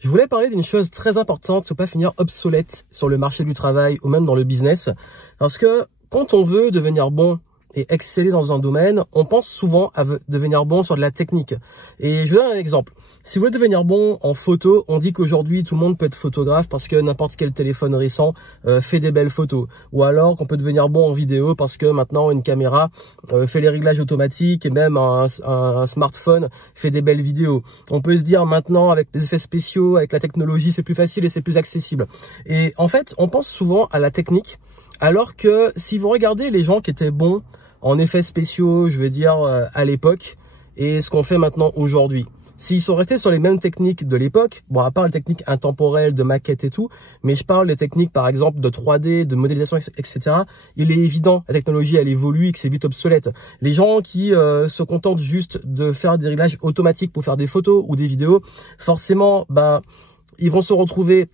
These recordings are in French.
Je voulais parler d'une chose très importante, faut pas finir obsolète sur le marché du travail ou même dans le business. Parce que quand on veut devenir bon et exceller dans un domaine, on pense souvent à devenir bon sur de la technique. Et je vous donne un exemple. Si vous voulez devenir bon en photo, on dit qu'aujourd'hui tout le monde peut être photographe parce que n'importe quel téléphone récent fait des belles photos. Ou alors qu'on peut devenir bon en vidéo parce que maintenant une caméra fait les réglages automatiques et même un smartphone fait des belles vidéos. On peut se dire maintenant avec les effets spéciaux, avec la technologie, c'est plus facile et c'est plus accessible. Et en fait, on pense souvent à la technique. Alors que si vous regardez les gens qui étaient bons en effets spéciaux, je veux dire à l'époque, et ce qu'on fait maintenant aujourd'hui, s'ils sont restés sur les mêmes techniques de l'époque, bon à part les techniques intemporelles de maquette et tout, mais je parle des techniques par exemple de 3D, de modélisation, etc. Il est évident, la technologie elle évolue et que c'est vite obsolète. Les gens qui se contentent juste de faire des réglages automatiques pour faire des photos ou des vidéos, forcément, ils vont se retrouver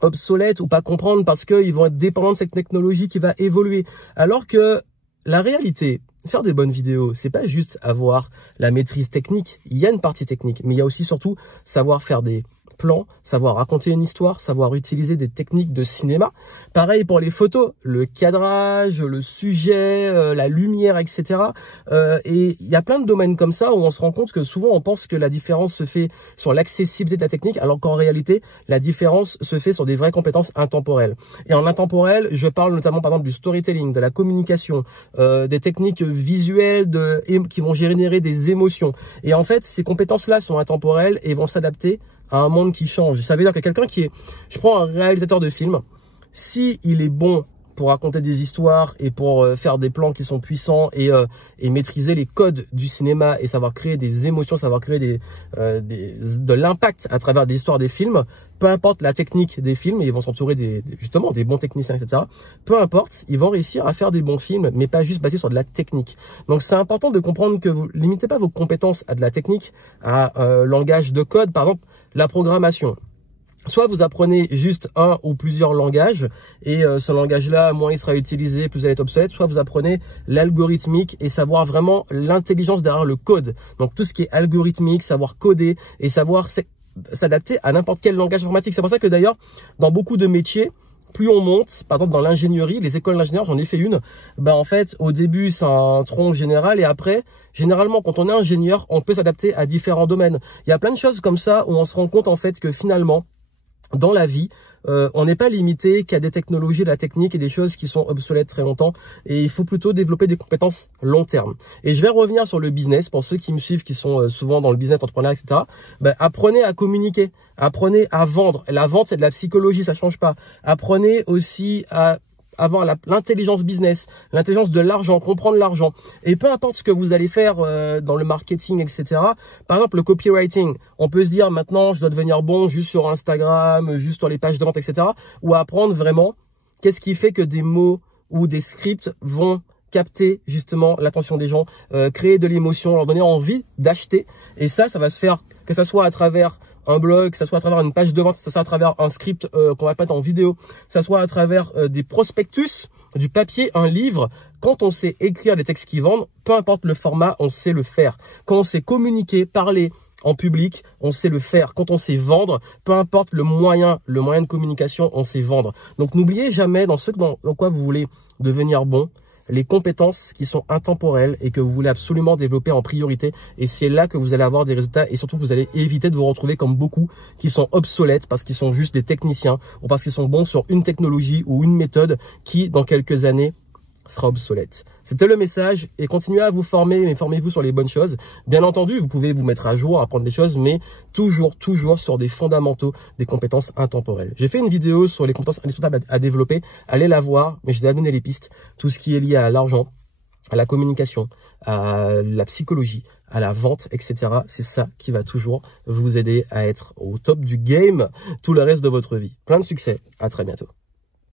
obsolètes ou pas comprendre parce qu'ils vont être dépendants de cette technologie qui va évoluer. Alors que la réalité, faire des bonnes vidéos, c'est pas juste avoir la maîtrise technique. Il y a une partie technique, mais il y a aussi surtout savoir faire des plans, savoir raconter une histoire, savoir utiliser des techniques de cinéma. Pareil pour les photos, le cadrage, le sujet, la lumière, etc. Et il y a plein de domaines comme ça où on se rend compte que souvent on pense que la différence se fait sur l'accessibilité de la technique, alors qu'en réalité, la différence se fait sur des vraies compétences intemporelles. Et en intemporel, je parle notamment par exemple du storytelling, de la communication, des techniques visuelles qui vont générer des émotions. Et en fait, ces compétences-là sont intemporelles et vont s'adapter à un monde qui change. Ça veut dire que quelqu'un qui est... Je prends un réalisateur de film, si il est bon pour raconter des histoires et pour faire des plans qui sont puissants et maîtriser les codes du cinéma et savoir créer des émotions, savoir créer de l'impact à travers des histoires des films, peu importe la technique des films, et ils vont s'entourer justement des bons techniciens, etc. Peu importe, ils vont réussir à faire des bons films, mais pas juste basés sur de la technique. Donc c'est important de comprendre que vous limitez pas vos compétences à de la technique, à langage de code, par exemple la programmation. Soit vous apprenez juste un ou plusieurs langages et ce langage-là, moins il sera utilisé, plus elle est obsolète. Soit vous apprenez l'algorithmique et savoir vraiment l'intelligence derrière le code. Donc tout ce qui est algorithmique, savoir coder et savoir s'adapter à n'importe quel langage informatique. C'est pour ça que d'ailleurs, dans beaucoup de métiers, plus on monte, par exemple dans l'ingénierie, les écoles d'ingénieurs, j'en ai fait une, en fait au début c'est un tronc général et après, généralement quand on est ingénieur, on peut s'adapter à différents domaines. Il y a plein de choses comme ça où on se rend compte en fait que finalement, dans la vie, on n'est pas limité qu'à des technologies, de la technique et des choses qui sont obsolètes très longtemps. Et il faut plutôt développer des compétences long terme. Et je vais revenir sur le business. Pour ceux qui me suivent, qui sont souvent dans le business entrepreneuriat, etc. Apprenez à communiquer, apprenez à vendre. La vente, c'est de la psychologie, ça change pas. Apprenez aussi à avoir l'intelligence business, l'intelligence de l'argent, comprendre l'argent. Et peu importe ce que vous allez faire dans le marketing, etc. Par exemple, le copywriting. On peut se dire maintenant, je dois devenir bon juste sur Instagram, juste sur les pages de vente, etc. Ou apprendre vraiment qu'est-ce qui fait que des mots ou des scripts vont capter justement l'attention des gens, créer de l'émotion, leur donner envie d'acheter. Et ça va se faire que ça soit à travers un blog, que ça soit à travers une page de vente, que ça soit à travers un script qu'on va mettre en vidéo, que ça soit à travers des prospectus, du papier, un livre. Quand on sait écrire des textes qui vendent, peu importe le format, on sait le faire. Quand on sait communiquer, parler en public, on sait le faire. Quand on sait vendre, peu importe le moyen de communication, on sait vendre. Donc n'oubliez jamais dans quoi vous voulez devenir bon, les compétences qui sont intemporelles et que vous voulez absolument développer en priorité. Et c'est là que vous allez avoir des résultats et surtout que vous allez éviter de vous retrouver comme beaucoup qui sont obsolètes parce qu'ils sont juste des techniciens ou parce qu'ils sont bons sur une technologie ou une méthode qui, dans quelques années, sera obsolète. C'était le message et continuez à vous former, mais formez-vous sur les bonnes choses. Bien entendu, vous pouvez vous mettre à jour, apprendre des choses, mais toujours sur des fondamentaux, des compétences intemporelles. J'ai fait une vidéo sur les compétences indispensables à développer. Allez la voir, mais je vais donner les pistes. Tout ce qui est lié à l'argent, à la communication, à la psychologie, à la vente, etc. C'est ça qui va toujours vous aider à être au top du game tout le reste de votre vie. Plein de succès. À très bientôt.